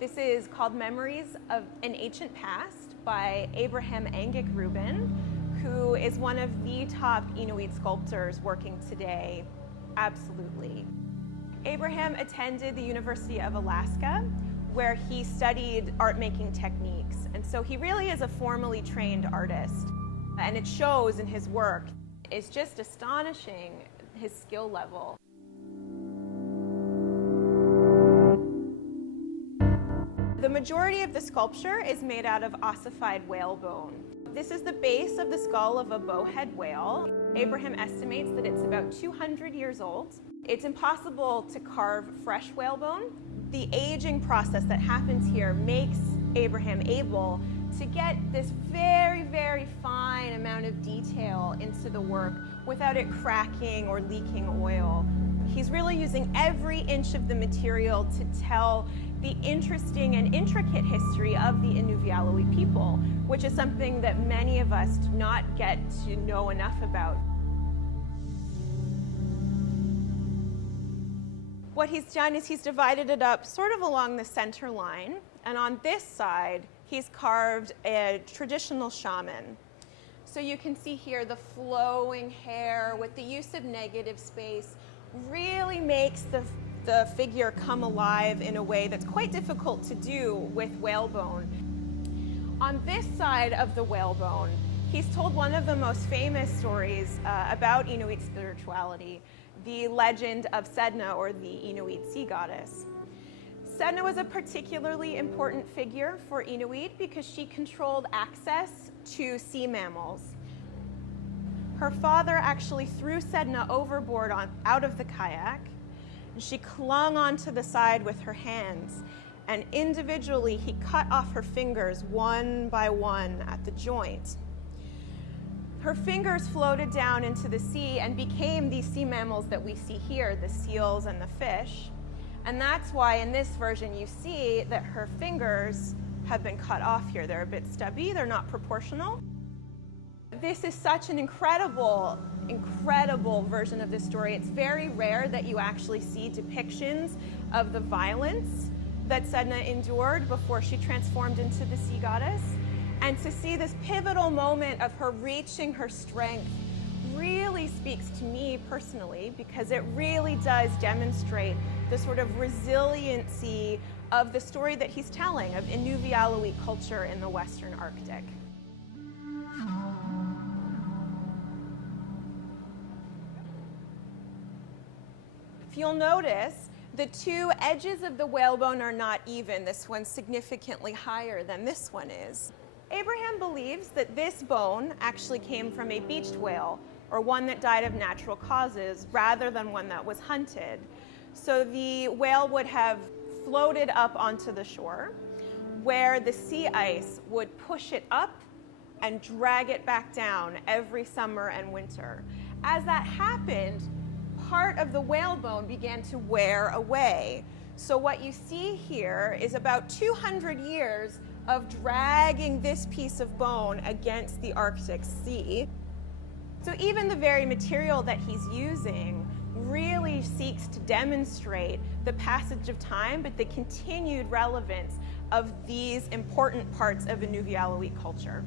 This is called Memories of an Ancient Past by Anghik Ruben, who is one of the top Inuit sculptors working today. Absolutely. Abraham attended the University of Alaska, where he studied art-making techniques. And so he really is a formally trained artist. And it shows in his work. It's just astonishing, his skill level. The majority of the sculpture is made out of ossified whale bone. This is the base of the skull of a bowhead whale. Abraham estimates that it's about 200 years old. It's impossible to carve fresh whale bone. The aging process that happens here makes Abraham able to get this very, very fine amount of detail into the work without it cracking or leaking oil. He's really using every inch of the material to tell the interesting and intricate history of the Inuvialuit people, which is something that many of us do not get to know enough about. What he's done is he's divided it up sort of along the center line, and on this side, he's carved a traditional shaman. So you can see here the flowing hair with the use of negative space really makes the figure come alive in a way that's quite difficult to do with whalebone. On this side of the whalebone, he's told one of the most famous stories about Inuit spirituality, the legend of Sedna, or the Inuit sea goddess. Sedna was a particularly important figure for Inuit because she controlled access to sea mammals. Her father actually threw Sedna overboard out of the kayak. She clung onto the side with her hands, and individually he cut off her fingers one by one at the joint. Her fingers floated down into the sea and became these sea mammals that we see here, the seals and the fish. And that's why in this version you see that her fingers have been cut off here. They're a bit stubby, they're not proportional. This is such an incredible version of this story. It's very rare that you actually see depictions of the violence that Sedna endured before she transformed into the sea goddess. And to see this pivotal moment of her reaching her strength really speaks to me personally, because it really does demonstrate the sort of resiliency of the story that he's telling of Inuvialuit culture in the Western Arctic. If you'll notice, the two edges of the whalebone are not even. This one's significantly higher than this one is. Abraham believes that this bone actually came from a beached whale, or one that died of natural causes, rather than one that was hunted. So the whale would have floated up onto the shore, where the sea ice would push it up and drag it back down every summer and winter. As that happened, part of the whalebone began to wear away. So what you see here is about 200 years of dragging this piece of bone against the Arctic Sea. So even the very material that he's using really seeks to demonstrate the passage of time, but the continued relevance of these important parts of Inuvialuit culture.